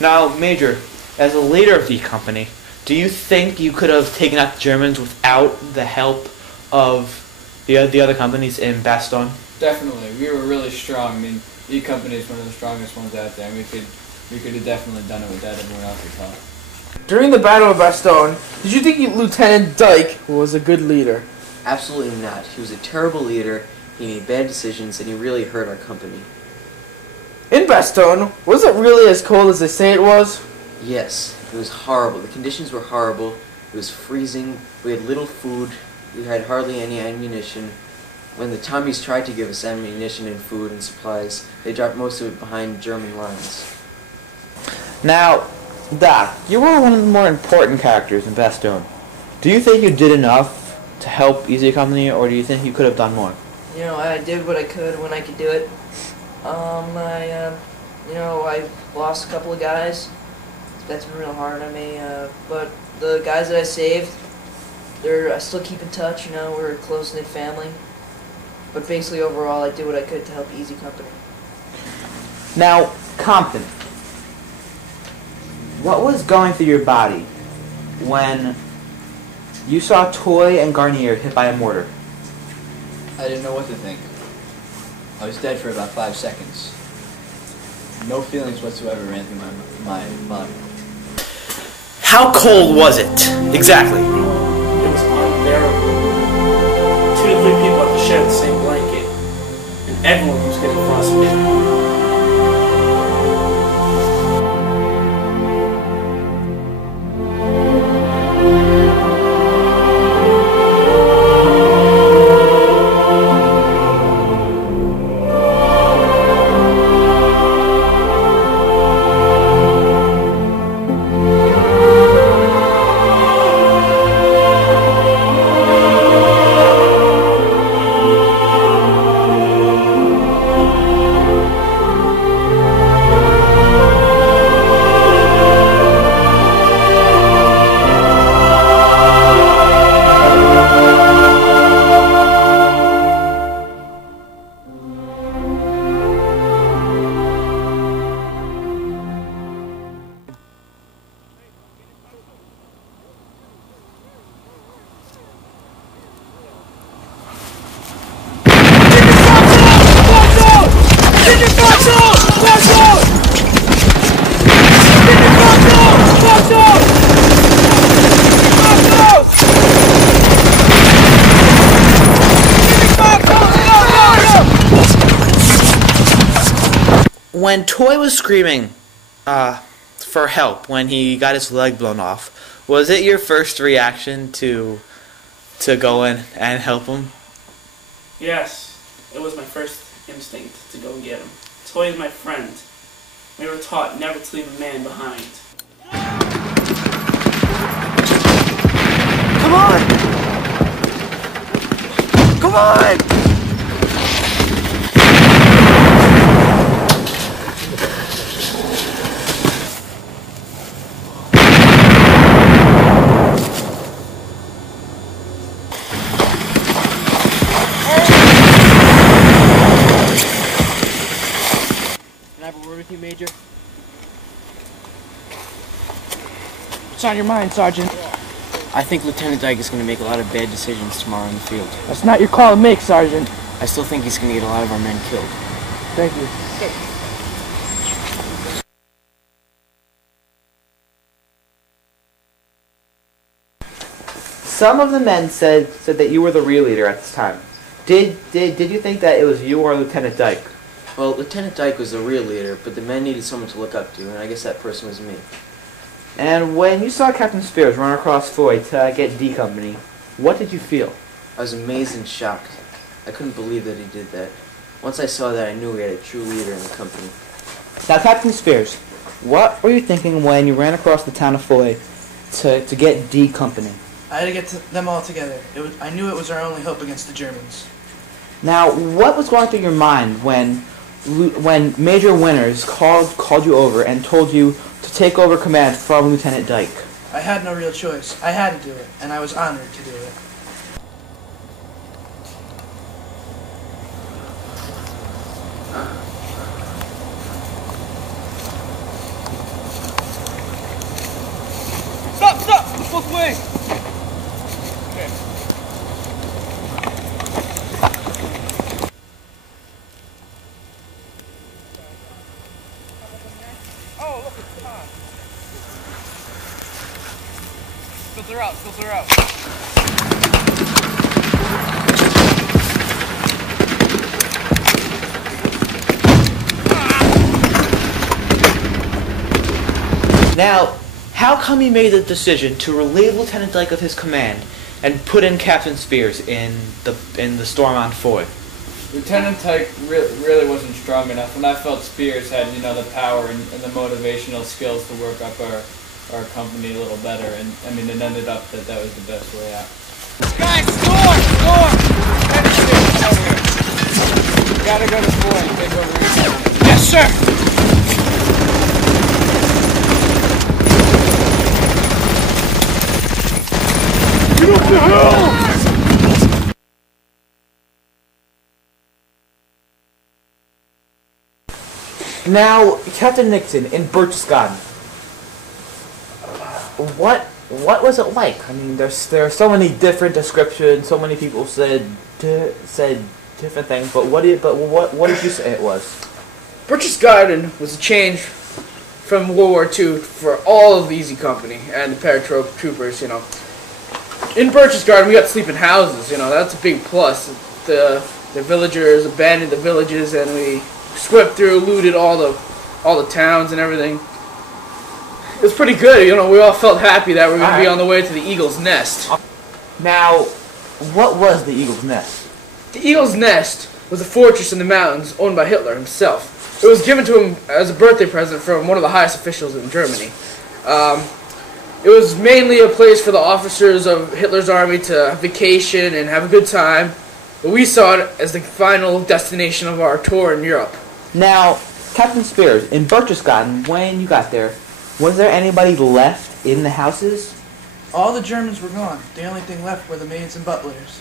Now, Major, as a leader of the company, do you think you could have taken out the Germans without the help of the other companies in Bastogne? Definitely. We were really strong. I mean, E Company is one of the strongest ones out there, and we could have definitely done it without everyone else's help. During the Battle of Bastogne, did you think Lieutenant Dyke was a good leader? Absolutely not. He was a terrible leader, he made bad decisions, and he really hurt our company. In Bastogne, was it really as cold as they say it was? Yes, it was horrible. The conditions were horrible. It was freezing. We had little food. We had hardly any ammunition. When the Tommies tried to give us ammunition and food and supplies, they dropped most of it behind German lines. Now, Doc, you were one of the more important characters in Bastogne. Do you think you did enough to help Easy Company, or do you think you could have done more? You know, I did what I could when I could do it. I lost a couple of guys. That's been real hard on me. But the guys that I saved, I still keep in touch. You know, we're a close-knit family. But basically, overall, I did what I could to help Easy Company. Now, Compton, what was going through your body when you saw Toy and Garnier hit by a mortar? I didn't know what to think. I was dead for about 5 seconds. No feelings whatsoever ran through my body. How cold was it? Exactly. It was unbearable. 2 to 3 people had to share the same blanket, and everyone was getting frostbitten. When Toy was screaming for help when he got his leg blown off, was it your first reaction to go in and help him? Yes, it was my first instinct to go and get him. Toy is my friend. We were taught never to leave a man behind. Come on! Come on! Can I have a word with you, Major? What's on your mind, Sergeant? I think Lieutenant Dyke is going to make a lot of bad decisions tomorrow in the field. That's not your call to make, Sergeant. I still think he's going to get a lot of our men killed. Thank you. Some of the men said that you were the real leader at this time. Did you think that it was you or Lieutenant Dyke? Well, Lieutenant Dyke was the real leader, but the men needed someone to look up to, and I guess that person was me. And when you saw Captain Spears run across Foy to get D Company, what did you feel? I was amazed and shocked. I couldn't believe that he did that. Once I saw that, I knew we had a true leader in the company. Now, Captain Spears, what were you thinking when you ran across the town of Foy to get D Company? I had to get them all together. I knew it was our only hope against the Germans. Now, what was going through your mind when Major Winters called you over and told you to take over command from Lieutenant Dyke? I had no real choice. I had to do it, and I was honored to do it. her out, filter her out. Now, how come he made the decision to relieve Lieutenant Dyke of his command and put in Captain Spears in the storm on Foy? Lieutenant Tyke really wasn't strong enough, and I felt Spears had, the power and the motivational skills to work up our company a little better, and I mean, it ended up that was the best way out. Guys, storm! Lieutenant Spears, over here. Gotta go to Foy and take over your Yes, sir! Get up the hill! Now, Captain Nixon in Berchtesgaden. What was it like? I mean, there are so many different descriptions. So many people said different things. But what did you say it was? Berchtesgaden was a change from World War II for all of the Easy Company and the paratroopers. In Berchtesgaden, we got to sleep in houses. That's a big plus. The villagers abandoned the villages, and we swept through, looted all the towns and everything. It was pretty good. We all felt happy that we were going to be on the way to the Eagle's Nest. Now, what was the Eagle's Nest? The Eagle's Nest was a fortress in the mountains owned by Hitler himself. It was given to him as a birthday present from one of the highest officials in Germany. It was mainly a place for the officers of Hitler's army to vacation and have a good time, but we saw it as the final destination of our tour in Europe. Now, Captain Spears, in Berchtesgaden, when you got there, was there anybody left in the houses? All the Germans were gone. The only thing left were the maids and butlers.